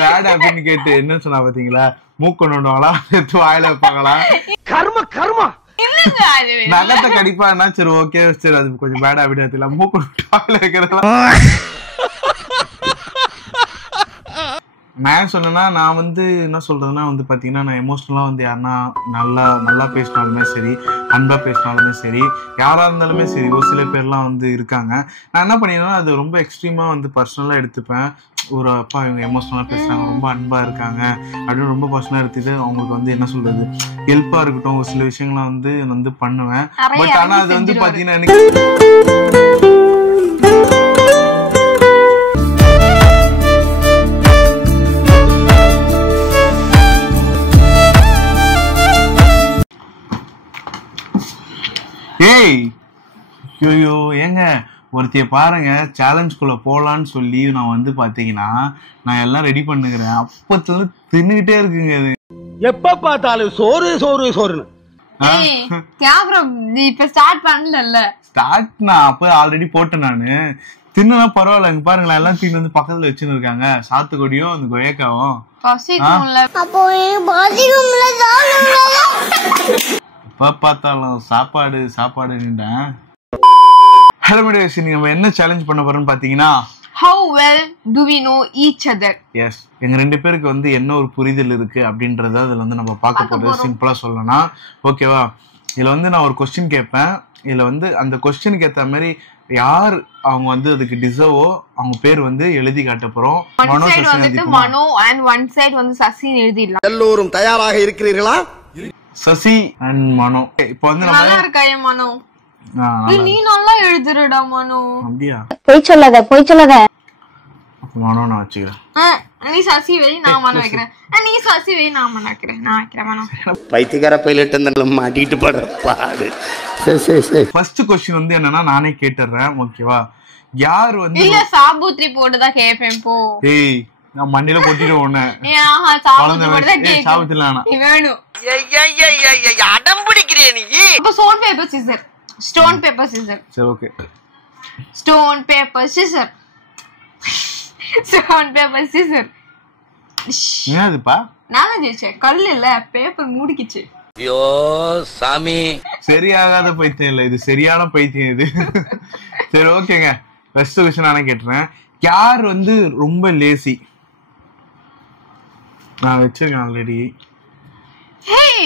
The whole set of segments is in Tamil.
பேட் அப்படின்னு கேட்டு என்ன சொன்னா பாத்தீங்களா? மூக்கு நோண்டுவாங்களா, எடுத்து வாயில வைப்பாங்களா, கர்ம கர்மா நகத்தை கடிப்பான்னா சரி ஓகே சரி அது கொஞ்சம் பேட் ஹாபிட் ஆத்துல மூக்கு நோண்டு வாயில வைக்கிறதா. நான் சொன்னேன்னா நான் வந்து என்ன சொல்றதுன்னா வந்து பாத்தீங்கன்னா நான் எமோஷனலா வந்து யாருன்னா நல்லா பேசினாலுமே சரி, அன்பா பேசினாலுமே சரி, யாரா இருந்தாலுமே சரி, ஒரு சில பேர்லாம் வந்து இருக்காங்க. நான் என்ன பண்ணிடுவேன்னா அது ரொம்ப எக்ஸ்ட்ரீமா வந்து பர்சனலா எடுத்துப்பேன். ஒரு அப்பா இவங்க எமோஷனலா பேசுறாங்க, ரொம்ப அன்பா இருக்காங்க அப்படின்னு ரொம்ப பர்சனலா எடுத்துட்டு அவங்களுக்கு வந்து என்ன சொல்றது ஹெல்ப்பா இருக்கட்டும் ஒரு சில விஷயங்கள்லாம் வந்து பண்ணுவேன். பட் ஆனா அது வந்து பாத்தீங்கன்னா எனக்கு ஐயோ ஏங்க ஒருத்தைய பாருங்க சேலஞ்சுக்குள்ள போலான்னு சொல்லி நான் வந்து பாத்தீங்கன்னா நான் எல்லாம் ரெடி பண்ணுகிறேன். அப்பத்துல இருந்து தின்னுகிட்டே இருக்குங்க. அது எப்ப பார்த்தாலும் சோறு சோறு சோறுன்னு. இப்ப ஸ்டார்ட் பண்ணல. ஸ்டார்ட் நான் அப்ப ஆல்ரெடி போட்டேன். நானு தின்னா பரவாயில்ல. இங்க பாருங்களேன் எல்லாம் தீனு வந்து பக்கத்துல வச்சுன்னு இருக்காங்க. சாத்துக்குடியும் அந்த கொய்யாக்காவும். இப்ப பார்த்தாலும் சாப்பாடு சாப்பாடுன்னுட்டேன். ஹலோ மேடேஸ், நம்ம என்ன சேலஞ்ச் பண்ண போறோம்னு பாத்தீங்கன்னா how well do we know each other. Yes, எங்க ரெண்டு பேருக்கு வந்து என்ன ஒரு புரிதல் இருக்கு அப்படின்றத அதுல வந்து நம்ம பார்க்க போறது. சிம்பிளா சொல்லலாம் ஓகேவா? இதுல வந்து நான் ஒரு கொஸ்டின் கேட்பேன். இதுல வந்து அந்த கொஸ்டினுக்கு ஏத்த மாதிரி யார் அவங்க வந்து அதுக்கு டிசர்வோ அவங்க பேர் வந்து எழுதி காட்ட போறோம். மனோ வந்து மனோ and one side வந்து சசின்னு எழுதிடலாம். எல்லோரும் தயாராக இருக்கிறீர்களா? சசி அண்ட் மனோ. இப்போ வந்து நம்ம நல்லா இருக்கா மனோ? நீ நல்லா எழுதுறடா மனோ. அப்படியா? போய் சொல்லாத மனோ நான் வச்சுக்கிறேன். நீ சசி வை, நான் மனோ வைக்கிறேன். நீ சசி வை, நான் மனோ வைக்கிறேன். நான் வைக்கிறேன் மனோ. பைத்தியக்கார பைலட் அந்த மாட்டிட்டு படுற பாடு. சரி ஃபர்ஸ்ட் क्वेश्चन வந்து என்னன்னா நானே கேட்டுறேன் ஓகேவா? யார் வந்து இல்ல சாபுத்ரி போட்டுதா கேப்பேன் போ. ஏய் நான் மண்ணில கொட்டிட்டு ஓனே. சாபுத்ரி போட்டுதா கேப்பேன். சாபுத்ரில ஆனா நீ வேணும். அடம் பிடிக்கிறே நீ. அப்ப stone paper scissor. Stone paper scissor. சரி okay. Stone paper scissor. Stone paper scissor. என்னதுப்பா? நான் ஜெயிச்சேன். கல்லு இல்ல பேப்பர் மூடிக்கிச்சு. ஐயோ சாமி, சரியாகாத பைத்தியம் இல்ல இது, சரியான பைத்தியம் இது. சரி ஓகேங்க, ஃபர்ஸ்ட் क्वेश्चन நானே கேட்றேன். யார் வந்து ரொம்ப லேசி? நான் வச்சிருக்கேன் already. Hey,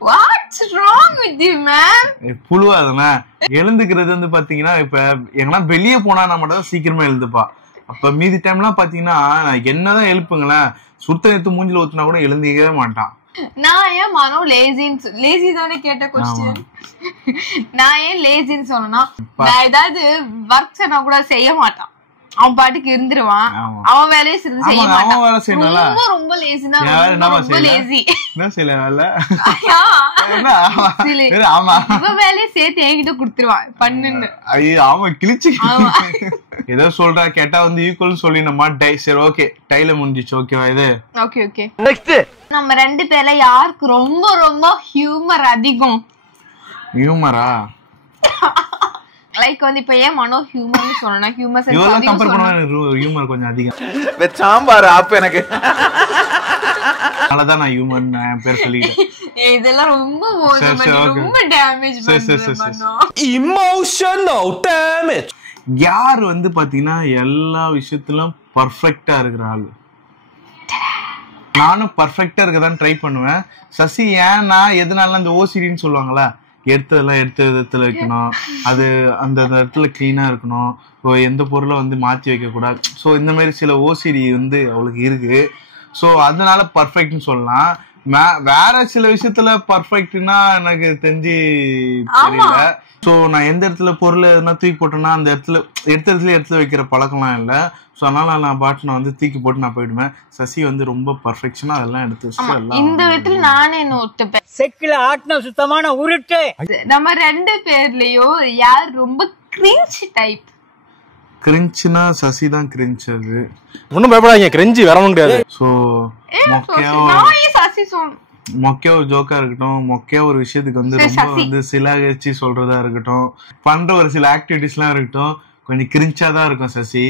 what's wrong with you, man? புழுவாதனா எழுந்துக்கிறது வந்து பாத்தீங்கன்னா இப்ப எங்கன்னா வெளியே போனா நான் மட்டும் தான் சீக்கிரமா எழுந்துப்பா. அப்ப மீதி டைம்லாம் பாத்தீங்கன்னா என்னதான் எழுப்புங்களேன், சுத்த எடுத்து மூஞ்சில ஊத்துனா கூட எழுந்திக்கவே மாட்டான். நான் ஏன் மனோ லேசி தானே கேட்ட கொஸ்டின். நான் ஏன் லேசின்னு சொன்னா நான் ஏதாவது ஒர்க் சொன்னா கூட செய்ய மாட்டான். அவன் பாட்டுக்கு இருந்துருவான். அவன் வேலையை செய்ய மாட்டான். ரொம்ப லேசினா ரொம்ப லேசி. என்ன செய்யல வேலை வேலையை சேர்த்து என்கிட்ட குடுத்துருவான் பண்ணுன்னு. ஐயோ அவன் கிழிச்சு ஏதோ சொல்றா கேட்டா வந்து ஈக்குவல் சொல்லி நம்ம டை. சரி ஓகே, டைல முடிஞ்சிச்சு ஓகேவா? இது ஓகே ஓகே. நெக்ஸ்ட் நம்ம ரெண்டு பேர்ல யாருக்கு ரொம்ப ரொம்ப ஹியூமர் அதிகம்? ஹியூமரா? லைக் வந்து இப்ப ஏன் மனோ ஹியூமர்னு சொன்னா ஹியூமர் சென்ஸ் இவள கம்பேர் பண்ணா ஹியூமர் கொஞ்சம் அதிகம். சாம்பார் ஆப் எனக்கு அதான் நான் ஹியூமர் நான் பேர் சொல்லிட்டேன். இதெல்லாம் ரொம்ப மோசமா ரொம்ப டேமேஜ் பண்றது மனோ. Emotional damage. யார் வந்து பாத்தீங்கன்னா எல்லா விஷயத்திலும் பர்ஃபெக்ட்டா இருக்கிற ஆளு? நானும் பர்ஃபெக்ட்டா இருக்கதான் ட்ரை பண்ணுவேன். சசி ஏன்னா எதனால அந்த ஓசிடின்னு சொல்லுவாங்களா, எடுத்ததெல்லாம் எடுத்த விதத்துல வைக்கணும், அது அந்த இடத்துல கிளீனா இருக்கணும், எந்த பொருளை வந்து மாத்தி வைக்க கூடாது. ஸோ இந்த மாதிரி சில ஓசிடி வந்து அவளுக்கு இருக்கு. ஸோ அதனால பர்ஃபெக்ட்னு சொல்லலாம். வேற சில விஷயத்துல பர்ஃபெக்ட்னா எனக்கு தெரிஞ்சு தெரியல. ஸோ நான் எந்த இடத்துல பொருள் எதுனா தூக்கி போட்டேன்னா அந்த இடத்துல எடுத்து வைக்கிற பழக்கம்லாம் இல்லை. ஸோ அதனால நான் பாட்டு நான் வந்து தூக்கி போட்டு நான் போயிடுவேன். சசி வந்து ரொம்ப பர்ஃபெக்ஷனா அதெல்லாம் எடுத்து வச்சு இந்த விதத்துல நானே என்ன ஒத்துப்பேன். செக்கில ஆட்டின சுத்தமான உருட்டு. நம்ம ரெண்டு பேர்லயும் யார் ரொம்ப கிரிஞ்ச் டைப்? கிரிஞ்சுனா சசி தான் கிரிஞ்ச். அது ஒன்னும் பயப்படாதீங்க, கிரிஞ்சி வர முடியாது. ஸோ மொக்கையா ஒரு ஜோக்கா இருக்கட்டும், மொக்கையா ஒரு விஷயத்துக்கு வந்து ரொம்ப வந்து சிலாகச்சி சொல்றதா இருக்கட்டும், பண்ற ஒரு சில ஆக்டிவிட்டிஸ் எல்லாம் இருக்கட்டும், கொஞ்சம் கிரிஞ்சா தான் இருக்கும் சசி.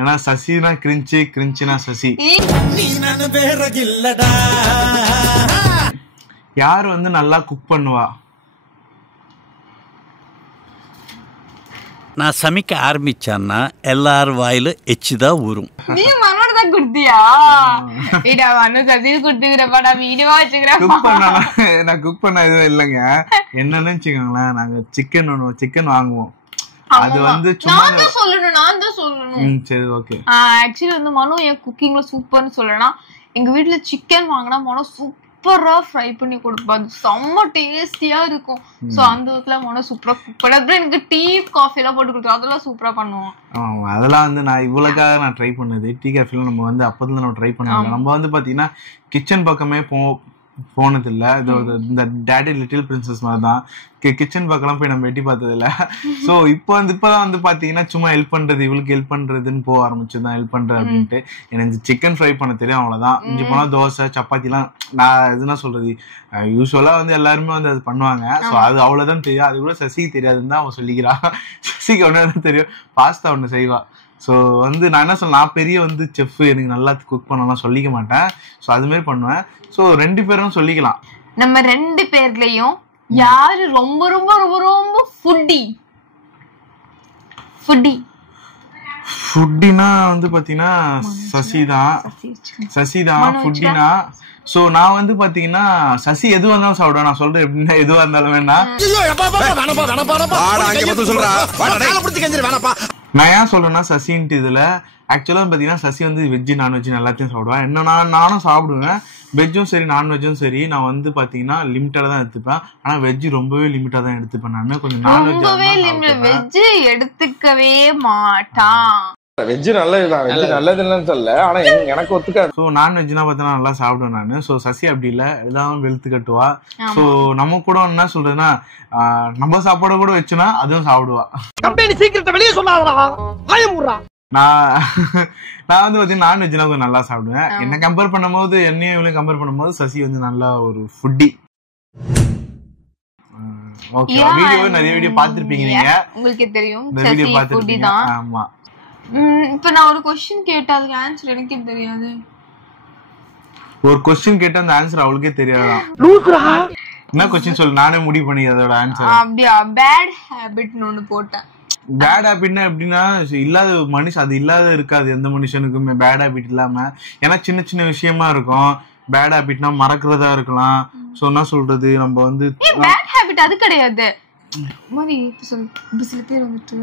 ஏன்னா சசினா கிரிஞ்சு, கிரிஞ்சுனா சசி. யாரு வந்து நல்லா குக் பண்ணுவா? நான் சமைக்க ஆரம்பிச்சேன்னா எல்லாரும் வாயில எச்சுதான் ஊறும். நீ மனோடதான் குடுத்தியா? இதா மனோ சசி குடுத்துக்கிறப்பா, நான் வீடியோவா வச்சுக்கிறேன். குக் பண்ணா நான் குக் பண்ண எதுவும் இல்லைங்க. என்னன்னு வச்சுக்கோங்களேன், நாங்க சிக்கன் வாங்குவோம். அது வந்து நான் தான் சொல்லணும். சரி ஓகே. ஆக்சுவலி வந்து மனோ என் குக்கிங்ல சூப்பர்னு சொல்லனா, எங்க வீட்டுல சிக்கன் வாங்கினா மனோ சூப்பரா ஃப்ரை பண்ணி கொடுப்பா. அது செம்ம டேஸ்டியா இருக்கும். சோ அந்த விதத்துல மனோ சூப்பரா குக் பண்ண. அப்புறம் எனக்கு டீ காஃபி எல்லாம் போட்டு கொடுத்தோம், அதெல்லாம் சூப்பரா பண்ணுவோம். அதெல்லாம் வந்து நான் இவ்வளவுக்காக நான் ட்ரை பண்ணது. டீ காஃபில நம்ம வந்து அப்பதான் நம்ம ட்ரை பண்ணலாம். நம்ம வந்து பாத்தீங்கன்னா கிச்சன் பக்கமே போனது இல்ல. இந்த டேடி லிட்டில் பிரின்சஸ் மாதிரிதான் கிச்சன் பக்கம் போய் நம்ம எட்டி பார்த்தது இல்ல. சோ இப்பதான் வந்து பாத்தீங்கன்னா சும்மா ஹெல்ப் பண்றது, இவளுக்கு ஹெல்ப் பண்றதுன்னு போக ஆரம்பிச்சுதான் ஹெல்ப் பண்றது அப்படின்ட்டு. எனக்கு சிக்கன் ஃப்ரை பண்ண தெரியும், அவ்வளவுதான். இஞ்சி போனா தோசை சப்பாத்தி எல்லாம் நான் எதுனா சொல்றது யூஸ்வலா வந்து எல்லாருமே வந்து அது பண்ணுவாங்க. சோ அது அவ்வளவுதான் தெரியும். அது கூட சசிக்கு தெரியாதுன்னு தான் அவன் சொல்லிக்கிறான். சசிக்கு ஒன்னு தெரியும், பாஸ்தா ஒண்ணு செய்வா. ஸோ வந்து நான் என்ன சொல்ல, நான் பெரிய வந்து செஃப், எனக்கு நல்லா குக் பண்ணலாம் சொல்லிக்க மாட்டேன். ஸோ அது மாதிரி பண்ணுவேன். ஸோ 2 பேரும் சொல்லிக்கலாம். நம்ம 2 பேர்லயும் யாரு ரொம்ப ரொம்ப ரொம்ப ரொம்ப ஃபுட்டினா வந்து பாத்தீங்கன்னா சசிதான் ஃபுட்டினா. சோ நான் வந்து பாத்தீங்கன்னா சசி எது வந்தாலும் சாப்பிடுவேன். நான் சொல்றேன் எப்படின்னா, எதுவா இருந்தாலும் வேணா. நான் ஏன் சொல்றேன்னா சசின்ட்டு இதுல ஆக்சுவலா பாத்தீங்கன்னா சசி வந்து வெஜ்ஜு நான்வெஜ் எல்லாத்தையும் சாப்பிடுவேன். என்ன நானும் சாப்பிடுவேன், வெஜ்ஜும் சரி நான்வெஜ்ஜும் சரி. நான் வந்து பாத்தீங்கன்னா லிமிட்டடா தான் எடுத்துப்பேன். ஆனா வெஜ் ரொம்பவே லிமிட்டா தான் எடுத்துப்பேன். நான் கொஞ்சம் வெஜ் எடுத்துக்கவே மாட்டான். வெஜ் நல்லதுதான், வெஜ் நல்லதுன்னு சொல்ல, ஆனா எனக்கு ஒத்துக்காது. ஸோ நான்வெஜ்னா பார்த்தா நல்லா சாப்பிடுவேன் நான். ஸோ சசி அப்படி இல்லை, எல்லாம் வெளுத்து கட்டுவா. ஸோ நம்ம கூட என்ன சொல்றதுன்னா, நம்ம சாப்பாட கூட வச்சுனா அதுவும் சாப்பிடுவா. நான் வந்து பாத்தீங்கன்னா நான்வெஜ்னா கொஞ்சம் நல்லா சாப்பிடுவேன். என்ன கம்பேர் பண்ணும்போது, என்னையும் இவளையும் கம்பேர் பண்ணும்போது சசி வந்து நல்லா ஒரு ஃபுட்டி. ஓகே, நிறைய வீடியோ பாத்திருப்பீங்க நீங்க, உங்களுக்கே தெரியும். இந்த வீடியோ பாத்திருப்பீங்க. ஆமா. இப்ப நான் ஒரு क्वेश्चन கேட்டா அதுக்கு ஆன்சர் எனக்கே தெரியாது. ஒரு क्वेश्चन கேட்டா அந்த ஆன்சர் அவளுக்கே தெரியாதா? என்ன क्वेश्चन சொல்லு, நானே முடிவு பண்ணி அதோட ஆன்சர். அப்படியே பேட் ஹாபிட்னு ஒன்னு போட்டேன். பேட் ஹாபிட்னா எப்படின்னா, இல்லாத மனுஷன் அது இல்லாத இருக்காது எந்த மனுஷனுக்குமே பேட் ஹாபிட் இல்லாம. ஏன்னா சின்ன சின்ன விஷயமா இருக்கும். பேட் ஹாபிட்னா மறக்கிறதா இருக்கலாம். சோ என்ன சொல்றது, நம்ம வந்து பேட் ஹாபிட் அது கிடையாது. மாதிரி சில பேர் வந்துட்டு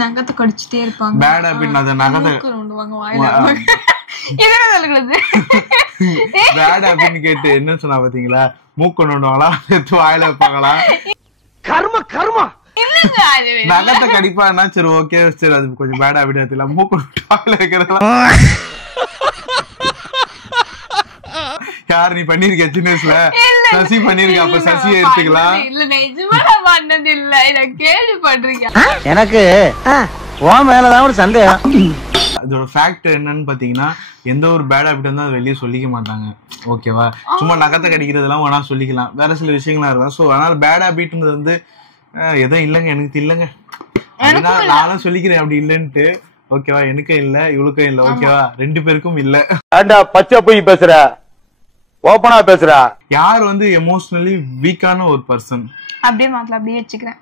நகத்தை கடிச்சிட்டே இருப்பாங்க. பேட் ஹாபிட் அது நகத்தை கொண்டுவாங்க வாயில. என்ன சொல்றது பேட் ஹாபிட்னு கேட்டு என்ன சொன்னா பாத்தீங்களா, மூக்கு நோண்டுவாங்களா, எடுத்து வாயில வைப்பாங்களா. கர்மா நகத்தை கடிப்பான்னா சரி ஓகே, சரி அது கொஞ்சம் பேட் ஹாபிட் ஆத்துல. மூக்கு வாயில வைக்கிறதெல்லாம் யார் நீ பண்ணிருக்க சின்ன வயசுல? சசி பண்ணிருக்க. அப்ப சசியை எடுத்துக்கலாம். இல்ல நிஜமா நான் பண்ணது இல்ல, நான் கேள்விப்பட்டிருக்கேன். எனக்கு உன் மேலதான் ஒரு சந்தேகம். அதோட ஃபேக்ட் என்னன்னு பாத்தீங்கன்னா, எந்த ஒரு பேட் ஹாபிட் வந்து அதை வெளியே சொல்லிக்க மாட்டாங்க. ஓகேவா, சும்மா நகத்தை கடிக்கிறதெல்லாம் வேணா சொல்லிக்கலாம், வேற சில விஷயங்களா இருக்கும். ஸோ அதனால பேட் ஹாபிட்ன்றது வந்து எதுவும் இல்லைங்க, எனக்கு இல்லைங்க. நானும் சொல்லிக்கிறேன் அப்படி இல்லைன்ட்டு. ஓகேவா, எனக்கும் இல்ல, இவளுக்கும் இல்ல. ஓகேவா, 2 பேருக்கும் இல்ல. பச்சை போய் பேசுற, ஓபனா பேசுற. யார் வந்து எமோஷனலி வீக்கான ஒரு பர்சன்? அப்படியே மாத்தல, அப்படியே வச்சுக்கிறேன்.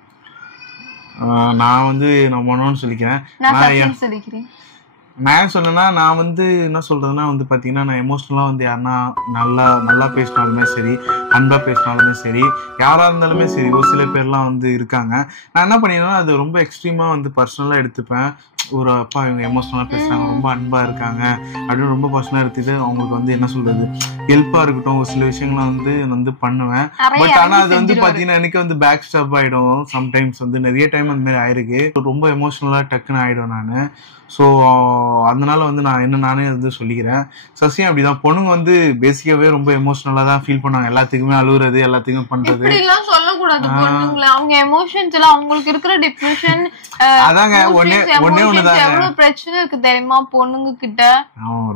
நான் வந்து நான் மனோன்னு சொல்லிக்கிறேன். நான் ஏன் சொன்னேன்னா, நான் வந்து என்ன சொல்றதுன்னா வந்து பாத்தீங்கன்னா, நான் எமோஷனலா வந்து யாருன்னா நல்லா பேசினாலுமே சரி, அன்பா பேசினாலுமே சரி, யாரா இருந்தாலுமே சரி, ஒரு சில பேர்லாம் வந்து இருக்காங்க. நான் என்ன பண்ணிடுவேன்னா, அது ரொம்ப எக்ஸ்ட்ரீமா வந்து பர்சனலா எடுத்துப்பேன். ஒரு அப்பா இவங்க எமோஷனலா பேசுறாங்க, ரொம்ப அன்பா இருக்காங்க அப்படின்னு ரொம்ப பர்சனலா எடுத்துட்டு அவங்களுக்கு வந்து என்ன சொல்றது, ஹெல்ப்பா இருக்கட்டும், ஒரு சில விஷயங்கள்லாம் வந்து பண்ணுவேன். பட் ஆனா அது வந்து பாத்தீங்கன்னா எனக்கு வந்து பேக் ஸ்டாப் ஆயிடும். சம்டைம்ஸ் வந்து நிறைய டைம் அந்த மாதிரி ஆயிருக்கு. ரொம்ப எமோஷனலா டக்குன்னு ஆயிடும் நானு. ஸோ அதனால வந்து நானே வந்து சொல்லிக்கிறேன். சசியம் அப்படிதான். பொண்ணுங்க வந்து பேசிக்காவே ரொம்ப எமோஷனலா தான் ஃபீல் பண்ணுவாங்க. எல்லாத்துக்குமே அழுகுறது, எல்லாத்துக்கும் பண்றது. இப்படிலாம் சொல்லக்கூடாது பொண்ணுங்கள. அவங்க எமோஷன்ஸ் எல்லாம், அவங்களுக்கு இருக்கிற டிப்ரெஷன், அதாங்க ஒண்ணே ஒண்ணுதான். எவ்வளவு பிரச்சனை இருக்கு தெரியுமா பொண்ணுங்க கிட்ட?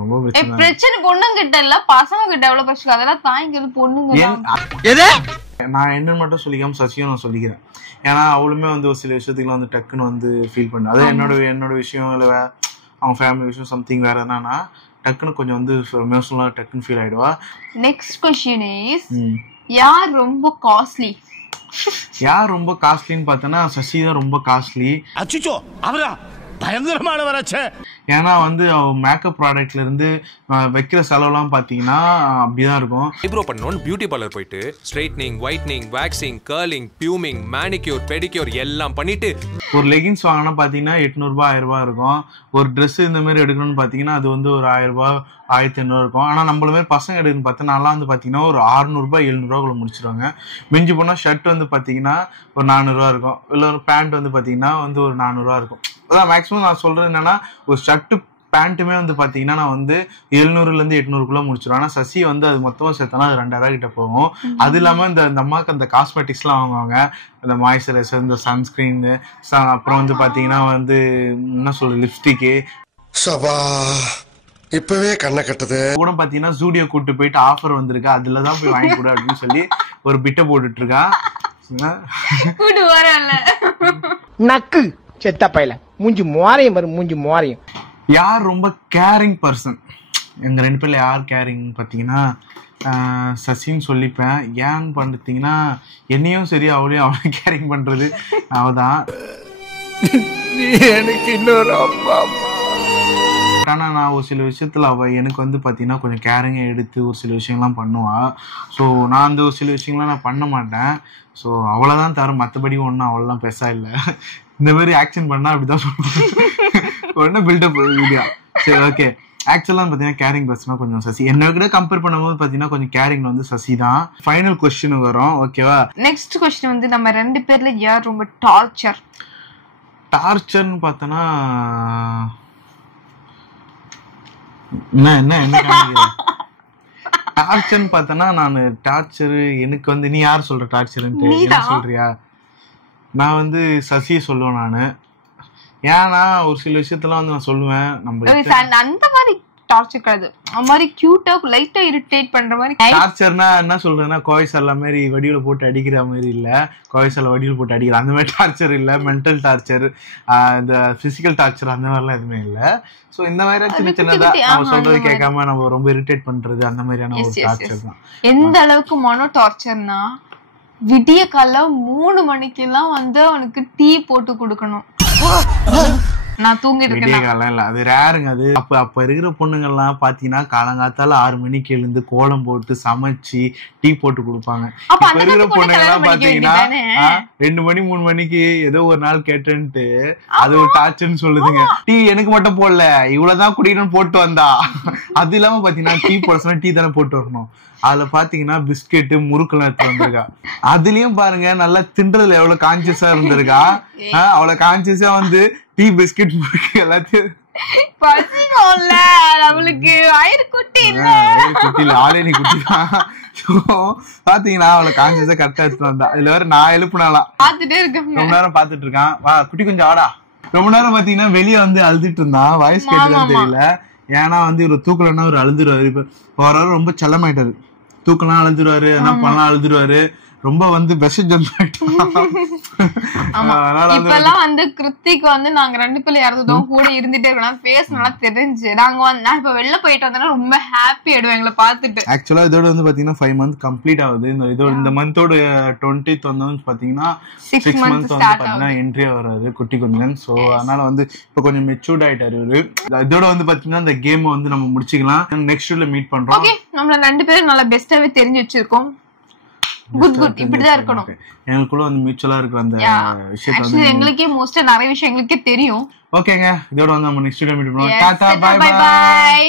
ரொம்ப பிரச்சனை பொண்ணுங்க கிட்ட இல்ல, பசங்க கிட்ட எவ்வளவு பிரச்சனை. அதெல்லாம் தாங்கிக்கிறது பொண்ணுங்க. நான் என்னன்னு மட்டும் சொல்லிக்காம சசியும் நான் சொல்லிக்கிறேன். ஏன்னா அவளுமே வந்து ஒரு சில விஷயத்துக்குலாம் வந்து டக்குன்னு வந்து ஃபீல் பண்ணு. அது என்னோட விஷயம் இல்லை அவங்க ஃபேமிலி விஷயம் சம்திங் வேற என்னன்னா டக்குன்னு கொஞ்சம் வந்து எமோஷனலா டக்குன்னு ஃபீல் ஆயிடுவா. நெக்ஸ்ட் क्वेश्चन இஸ் யார் ரொம்ப காஸ்ட்லி? யார் ரொம்ப காஸ்ட்லின்னு பார்த்தோன்னா சசி தான் ரொம்ப காஸ்ட்லி. அச்சோ அவரா பயங்கரமானவராச்சே. ஏன்னா வந்து அவ மேக்கப் ப்ராடக்ட்ல இருந்து வைக்கிற செலவுலாம் பார்த்தீங்கன்னா அப்படிதான் இருக்கும். ஐப்ரோ பண்ணணும், பியூட்டி பார்லர் போயிட்டு straightening, whitening, waxing, curling, fuming, manicure, pedicure எல்லாம் பண்ணிட்டு ஒரு லெகின்ஸ் வாங்கினா பார்த்தீங்கன்னா 800 ரூபாய் 1000 ரூபாய் இருக்கும். ஒரு ட்ரெஸ் இந்த மாதிரி எடுக்கணும்னு பார்த்தீங்கன்னா அது வந்து ஒரு 1000 ரூபாய் 1500 இருக்கும். ஆனால் நம்மள மாதிரி பசங்க எடுக்கணும்னு பார்த்தா நல்லா வந்து பார்த்தீங்கன்னா ஒரு 600 ரூபாய் 700 ரூபாய்க்குள்ள முடிச்சிருவாங்க. மிஞ்சி போனால் ஷர்ட் வந்து பார்த்தீங்கன்னா ஒரு 400 ரூபா இருக்கும். இல்லை ஒரு பேண்ட் வந்து பார்த்தீங்கன்னா வந்து ஒரு 400 ரூபா இருக்கும். அதான் மேக்ஸிமம் நான் சொல்றது என்னன்னா ஒரு ஷர்ட்டு பேண்ட்டுமே வந்து பார்த்தீங்கன்னா நான் வந்து 700 800 முடிச்சிடும். ஆனால் சசி வந்து அது மொத்தமாக சேர்த்தனா அது 2000 கிட்ட போகும். அது இல்லாமல் இந்த அம்மாவுக்கு அந்த காஸ்மெட்டிக்ஸ்லாம் வாங்குவாங்க, இந்த மாய்ஸ்சரைசர், இந்த சன்ஸ்கிரீன், அப்புறம் வந்து பார்த்தீங்கன்னா வந்து என்ன சொல்றது லிப்ஸ்டிக்கு இப்பவே கண்ணை கட்டுது கூட பார்த்தீங்கன்னா ஜூடியோ கூட்டு போயிட்டு ஆஃபர் வந்திருக்கு அதுல தான் போய் வாங்கி கொடு அப்படின்னு சொல்லி ஒரு பிட்டை போட்டுட்டு இருக்கா. நக்கு செத்த பையல மூஞ்சி மோரையும் வரும் மூஞ்சி மோரையும். யார் ரொம்ப கேரிங் பர்சன்? எங்க 2 பேர்ல யார் கேரிங் பார்த்தீங்கன்னா சசின்னு சொல்லிப்பேன். ஏன்னு பார்த்தீங்கன்னா என்னையும் சரி அவளையும் கேரிங் பண்றது அவதான். எனக்கு இன்னொரு அப்பா. ஆனா நான் ஒரு சில விஷயத்துல அவ எனக்கு வந்து பாத்தீங்கன்னா கொஞ்சம் கேரிங்க எடுத்து ஒரு சில விஷயங்கள்லாம் பண்ணுவா. ஸோ நான் அந்த ஒரு சில விஷயங்கள்லாம் நான் பண்ண மாட்டேன். ஸோ அவ்வளோதான் தவிர மற்றபடி ஒன்றும் அவளெல்லாம் பெருசா இல்லை. இந்த மாதிரி ஆக்ஷன் பண்ணா அப்படிதான் சொல்லுவேன். ஒன்றும் பில்டப் வீடியோ. சரி ஓகே. ஆக்சுவலாக பார்த்தீங்கன்னா கேரிங் பர்சனா கொஞ்சம் சசி. என்ன கூட கம்பேர் பண்ணும்போது பார்த்தீங்கன்னா கொஞ்சம் கேரிங் வந்து சசி தான். ஃபைனல் கொஸ்டின் வரும், ஓகேவா? நெக்ஸ்ட் கொஸ்டின் வந்து நம்ம 2 பேர்ல யார் ரொம்ப டார்ச்சர்? டார்ச்சர்னு பார்த்தோன்னா என்ன டார்ச்சர்னு பார்த்தோன்னா நான் டார்ச்சர் எனக்கு வந்து நீ யார் சொல்ற டார்ச்சர்ன்ட்டு என்ன சொல்றியா? நான் வந்து சசியை சொல்லுவேன் நானு. ஏன்னா ஒரு சில விஷயத்தெல்லாம் வந்து நான் சொல்லுவேன். நம்ம அந்த மாதிரி டார்ச்சர் கிடையாது, அந்த மாதிரி கியூட்டா லைட்டா இரிட்டேட் பண்ற மாதிரி டார்ச்சர்னா என்ன சொல்றேன்னா கோயசாலா மாதிரி வடிவுல போட்டு அடிக்கிற மாதிரி இல்ல, கோயசாலா வடிவுல போட்டு அடிக்கிற அந்த மாதிரி டார்ச்சர் இல்ல. மென்டல் டார்ச்சர், இந்த பிசிக்கல் டார்ச்சர் அந்த மாதிரிலாம் எதுவுமே இல்ல. சோ இந்த மாதிரி சின்ன சின்னதா நம்ம சொல்றது கேட்காம நம்ம ரொம்ப இரிட்டேட் பண்றது அந்த மாதிரியான ஒரு டார்ச்சர் தான். எந்த அளவுக்கு மனோ டார்ச்சர்னா விடிய கால 3 மணிக்கெல்லாம் வந்து அவனுக்கு டீ போட்டு கொடுக்கணும். நான் தூங்கிட்டு இருக்கேன் இல்ல, அது ரேருங்க. அது அப்ப இருக்கிற பொண்ணுங்க எல்லாம் பாத்தீங்கன்னா காலங்காத்தால 6 மணிக்கு எழுந்து கோலம் போட்டு சமைச்சு டீ போட்டு கொடுப்பாங்க. இப்ப இருக்கிற பொண்ணுங்க எல்லாம் பாத்தீங்கன்னா 2 மணி 3 மணிக்கு ஏதோ ஒரு நாள் கேட்டேன்ட்டு அது ஒரு டார்ச்சர்னு சொல்லுதுங்க. டீ எனக்கு மட்டும் போடல, இவ்வளவுதான் குடிக்கணும்னு போட்டு வந்தா. அது இல்லாம பாத்தீங்கன்னா டீ போட சொன்னா டீ தானே போட்டு வரணும். அதுல பாத்தீங்கன்னா பிஸ்கெட்டு முறுக்கெல்லாம் எடுத்து வந்திருக்கா. அதுலயும் பாருங்க நல்லா தின்றதுல எவ்வளவு கான்சியஸா இருந்திருக்கா. அவ்வளவு கான்சியஸா வந்து டீ பிஸ்கெட் முறுக்கு எல்லாத்தையும் பாத்தீங்கன்னா அவளை கான்சியஸா கரெக்டா எடுத்துட்டு வந்தா. இதுல வேற நான் எழுப்புனாலாம் ரொம்ப நேரம் பாத்துட்டு இருக்கான். வா குட்டி கொஞ்சம் ஆடா. ரொம்ப நேரம் பாத்தீங்கன்னா வெளியே வந்து அழுதுட்டு இருந்தான். வாய்ஸ் கேட்டுதான் தெரியல. ஏன்னா வந்து இவரு தூக்கலன்னா ஒரு அழுதுருவாரு. இப்ப வர ரொம்ப செல்லமாயிட்டாரு. தூக்கலாம் அழுதுருவாரு, என்ன பண்ணலாம் அழுதுருவாரு. ரொம்ப வந்து இப்பெல்லாம் வந்து கிருத்திக் வந்து நாங்க 2 பேர்ல யாரும் கூட இருந்துட்டே இருக்கோம். பேச நல்லா தெரிஞ்சு நாங்க வந்து இப்ப வெளில போயிட்டு வந்தோம்னா ரொம்ப ஹாப்பி ஆயிடுவோம் எங்களை பாத்துட்டு. ஆக்சுவலா இதோட வந்து பாத்தீங்கன்னா 5 மந்த் கம்ப்ளீட் ஆகுது. இந்த மந்தோட 20th வந்து பாத்தீங்கன்னா 6 months வந்து பாத்தீங்கன்னா என்ட்ரியா வராது குட்டி கொஞ்சம். சோ அதனால வந்து இப்ப கொஞ்சம் மெச்சூர்ட் ஆயிட்டாரு இவரு. இதோட வந்து பாத்தீங்கன்னா இந்த கேம் வந்து நம்ம முடிச்சுக்கலாம். நெக்ஸ்ட் வீடியோல மீட் பண்றோம். ஓகே, நம்ம 2 பேரும் நல்லா பெஸ்டாவே தெரிஞ்சு வச்சிருக்கோம். குட் இப்படிதான் இருக்கணும். எங்களுக்குள்ள வந்து மியூச்சுவலா இருக்கிற அந்த விஷயத்தை வந்து எங்களுக்கே மோஸ்டா நிறைய விஷயம் எங்களுக்கே தெரியும். ஓகேங்க, இதோட வந்து நம்ம நெக்ஸ்ட் வீடியோ மீட் பண்ணுவோம். Tata bye by.